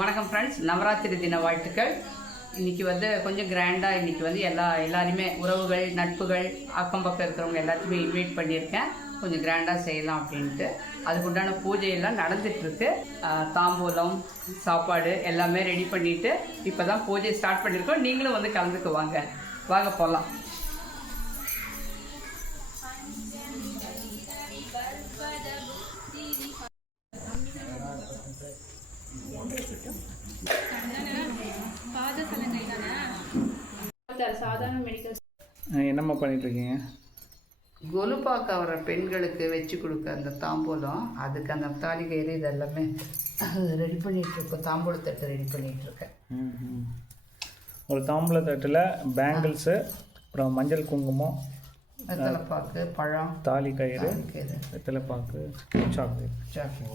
வணக்கம் ஃப்ரெண்ட்ஸ், நவராத்திரி தின வாழ்த்துக்கள். இன்றைக்கி கொஞ்சம் கிராண்டாக இன்றைக்கி எல்லாருமே உறவுகள், நட்புகள், அக்கம் பக்கம் இருக்கிறவங்க எல்லாத்தையுமே இன்வைட் பண்ணியிருக்கேன். கொஞ்சம் கிராண்டாக செய்யலாம் அப்படின்ட்டு அதுக்குண்டான பூஜையெல்லாம் நடந்துகிட்ருக்கு. தாம்பூலம், சாப்பாடு எல்லாமே ரெடி பண்ணிவிட்டு இப்போ தான் பூஜை ஸ்டார்ட் பண்ணியிருக்கோம். நீங்களும் கலந்துக்கு வாங்க போகலாம். சாதாரண மெடிக்கல் என்னம்மா பண்ணிட்டுருக்கீங்க? கொலுப்பாக்க வர பெண்களுக்கு வச்சு கொடுக்க அந்த தாம்பூலம், அதுக்கு அந்த தாலி கயிறு இதெல்லாமே ரெடி பண்ணிகிட்ருக்கோம். தாம்பூலத்தட்டு ரெடி பண்ணிகிட்ருக்கேன். ஒரு தாம்பூலத்தட்டில் பேங்கிள்ஸு, அப்புறம் மஞ்சள் குங்குமம், வெத்தலைப்பாக்கு, பழம், தாலி கயிறு, வெத்தலைப்பாக்கு, சாக்லேட்.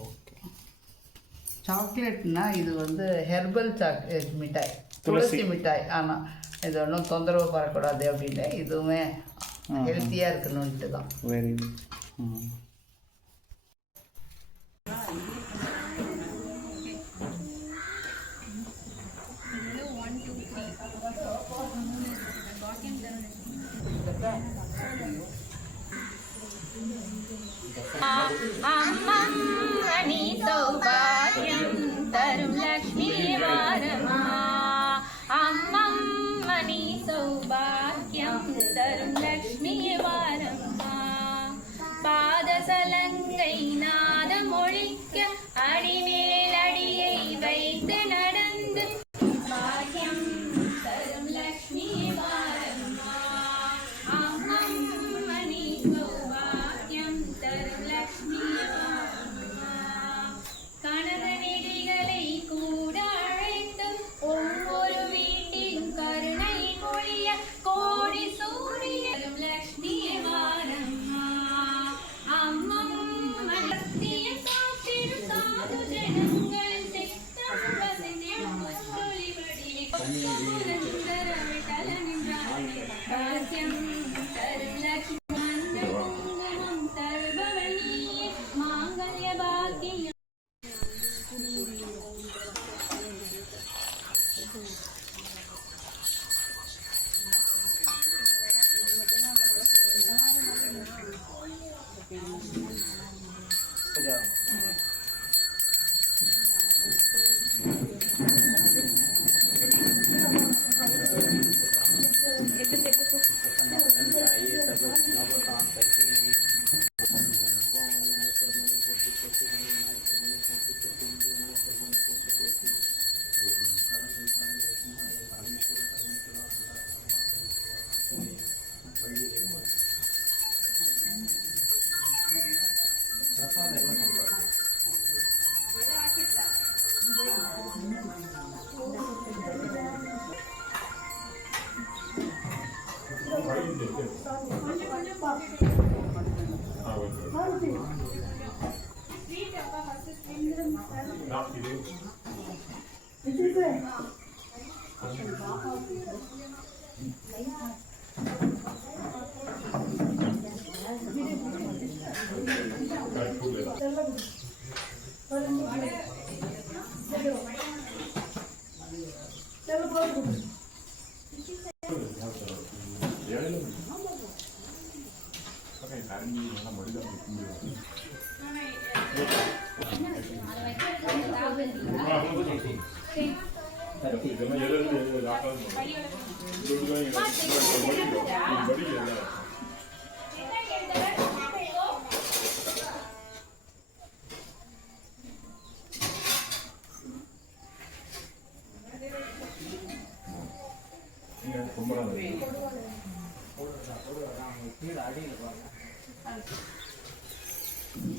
ஓகே, சாக்லேட்னா இது ஹெர்பல் சாக்லேட் மிட்டாய், துளசி மிட்டாய். ஆனால் இது ஒன்றும் தொந்தரவு வரக்கூடாது அப்படின்னு இதுவுமே ஹெல்த்தியாக இருக்கணும்ன்ட்டு தான். Very good. அம்மணி சௌபாகியம் தரும் லக்ஷ்மி வாரமா, அம்மணி சௌபாகியம் தரும் லக்ஷ்மி வாரமா. பாதசலங்கை நாதம் ஒழிக்க அடிமேல் அடியை வைத்து நடந்து பாக்கியம் தரும் லக்ஷ்மி வாரமா, அம்மணி சௌபாகியம் தரும் லக்ஷ்மி வாரமா. கணவனிடிகளை கூட அழைத்து ஒவ்வொரு வீட்டின் கருணை பொழிய கோடி சூரியனும் லக்ஷ்மி வாரம்மா, அம்மத்திய காற்றிடும் சாது ஜனங்கள் சித்தம் வசித்திடும் முத்தொழிபடியை சுந்தர விட்டல நின்றானே பாக்கியம் தரும் லக்ஷ்மி. மஞ்சள் குங்குமம் தருபவனியே மாங்கல்ய பாக்கியம்.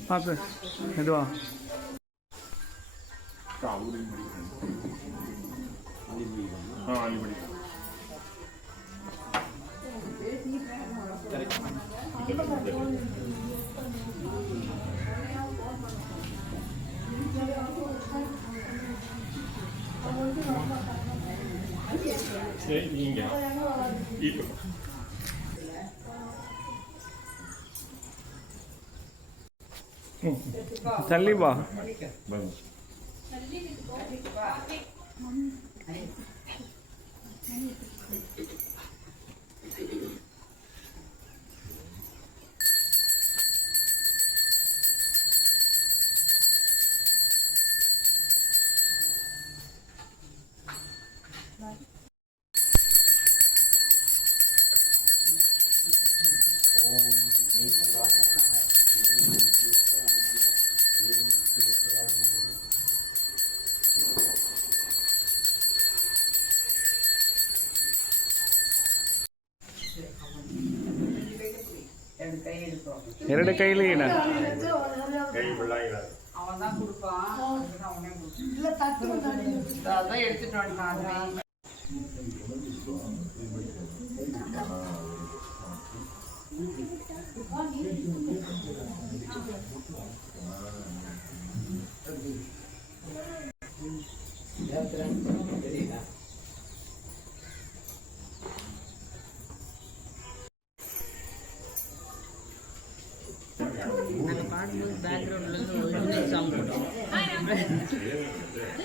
பார்த்து இதுவா தள்ளி வா. ரெண்டு கை எடுக்கிறோம். 2 கையிலேயே அவன் தான் கொடுப்பான். அவனே அதான் எடுத்துட்டு வந்துட்டான்.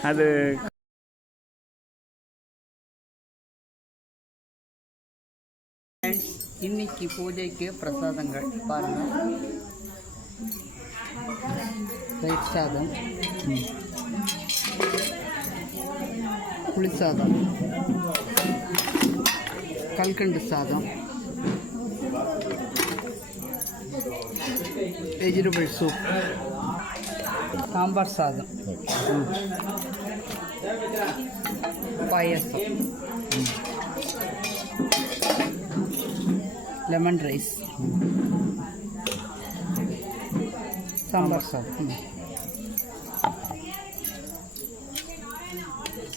அது இன்னைக்கு பூஜைக்கு பிரசாதங்கள் பாருங்க. தயிர் சாதம், புளி சாதம், கல்கண்டு சாதம், வெஜிடபிள் சூப், சாம்பார் சாதம், பாயசம், லெமன் ரைஸ், சாம்பார் சாதம்,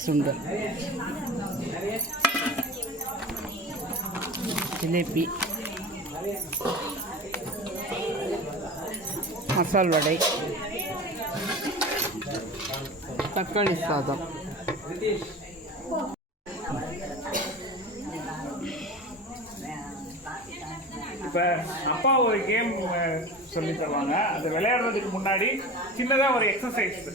சுண்டல், ஜிலேபி, மசால் வடை, தக்காளி சாதம். இப்போ அப்பா ஒரு கேம் சொல்லி தருவாங்க. அது விளையாடுறதுக்கு முன்னாடி சின்னதாக ஒரு எக்ஸசைஸ்